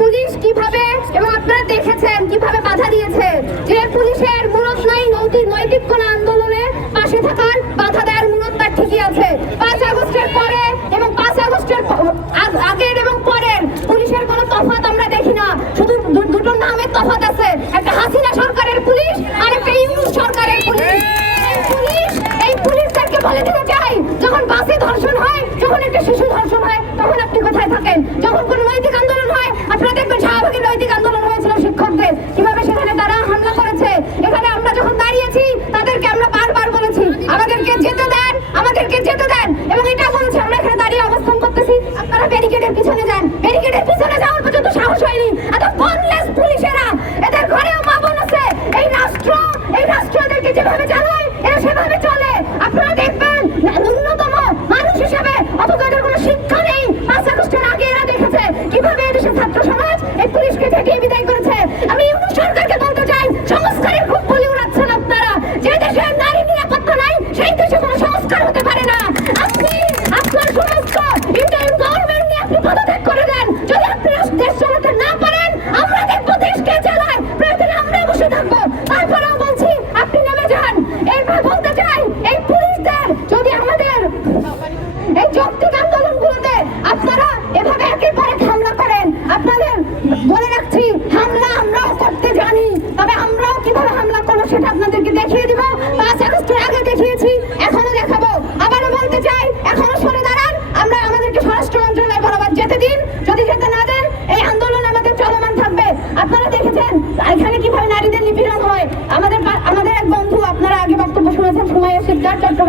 Police কীভাবে এবং আপনারা দেখেছেন, কীভাবে বাধা দিয়েছে যে পুলিশের মূলত নাই নৈতিক নৈতিক কোন আন্দোলনে পাশে থাকার বাধা দেওয়ার মূলত তার ঠিকই আছে। পাঁচ আগস্টের পরে এবং পাঁচ আগস্টের আগের এবং পরের পুলিশের কোনো তফাৎ আমরা দেখি না। শুধু দুটো নামের তফাৎ আছে। একটা হাসিনা সরকারের পুলিশ আর একটা ইউনুস সরকারের পুলিশ।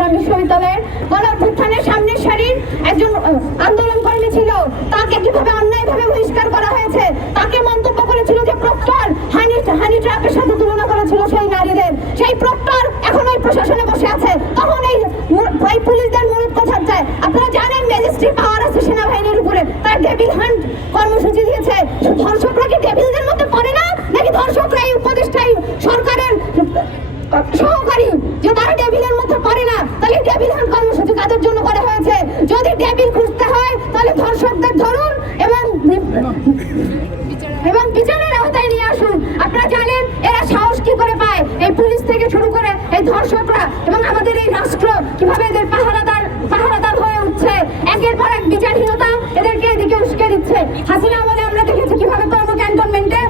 সিকদার বিশ্ববিদ্যালয়ের গণ অভ্যুত্থানের সামনের সারির একজন আন্দোলন কর্মী ছিল। তাকে কীভাবে অন্যায়ভাবে বহিষ্কার করা হয়েছে, তাকে মন্তব্য করেছিল যে প্রক্টর হানি হানি ট্রাকের সাথে তুলনা করেছিল সেই নারীদের। সেই প্রক্টর এখন ওই প্রশাসনে বসে আছে। তখন এই এই পুলিশদের মূলত কথা চায় আপনারা জানেন ম্যাজিস্ট্রি পাওয়ার আছে সেনাবাহিনীর উপরে। তার ডেভিল হান্ট কর্মসূচি দিয়েছে। ধর্ষকরা কি ডেভিলদের মধ্যে পড়ে না? নাকি ধর্ষকরা এই উপদেষ্টাই সরকারের, সহকারী যে তারা টেবিলের মধ্যে পড়ে না তাহলে টেবিল হান কর্মসূচি কাদের জন্য করা হয়েছে টেবিল খুঁজতে হয়, তাহলে ধর্ষকদের ধরুন এবং এবং বিচারের আওতায় নিয়ে আসুন। আপনারা জানেন, এরা সাহস কি করে পায়? এই পুলিশ থেকে শুরু করে এই ধর্ষকরা এবং আমাদের এই রাষ্ট্র কীভাবে এদের পাহারাদার পাহারাদার হয়ে উঠছে। একের পর এক বিচারহীনতা এদেরকে এদিকে উস্কে দিচ্ছে। হাসিনা আমলে আমরা দেখেছি কীভাবে কর্ম ক্যান্টনমেন্টে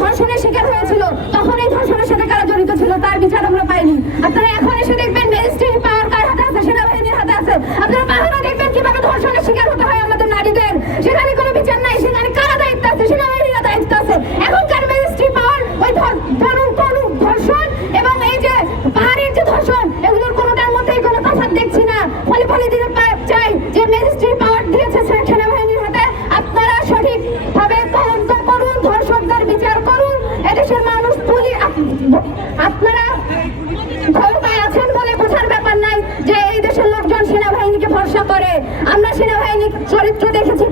ধর্ষণের শিকার হয়েছিল। তখন এই ধর্ষণের সাথে কারা জড়িত ছিল, তার বিচার আমরা পাইনি। আপনারা এখন এসে দেখবেন ম্যাজিস্ট্রেট পাওয়ার কার হাতে আছে সেনাবাহিনীর হাতে আছে আপনারা পাহারা দেখবেন কীভাবে ধর্ষণের শিকার হতে হয় আমাদের নারীদের সেখানে কোনো বিচার নাই সেখানে কারা দায়িত্ব আছে সেনাবাহিনীর দায়িত্ব আছে এখনকার ম্যাজিস্ট্রেট পাওয়ার ওই ধর তরুণ তরুণ ধর্ষণ এবং এই যে পাহাড়ের যে ধর্ষণ এগুলোর কোনোটার মধ্যেই কোনো তফাৎ দেখছি না ফলে ফলে দিতে পা- চাই যে ম্যাজিস্ট্রেট পাওয়ার দিয়েছে সে- সেনাবাহিনীর হাতে আপনারা সঠিকভাবে তদন্ত করুন ধর্ষকদের বিচার করুন এদেশের মানুষ পুলিশ আপনারা ক্ষমতায় আছেন বলে বোঝার ব্যাপার নাই যে এই দেশের লোকজন সেনাবাহিনীকে ভরসা করে। আমরা সেনাবাহিনীর চরিত্র দেখেছি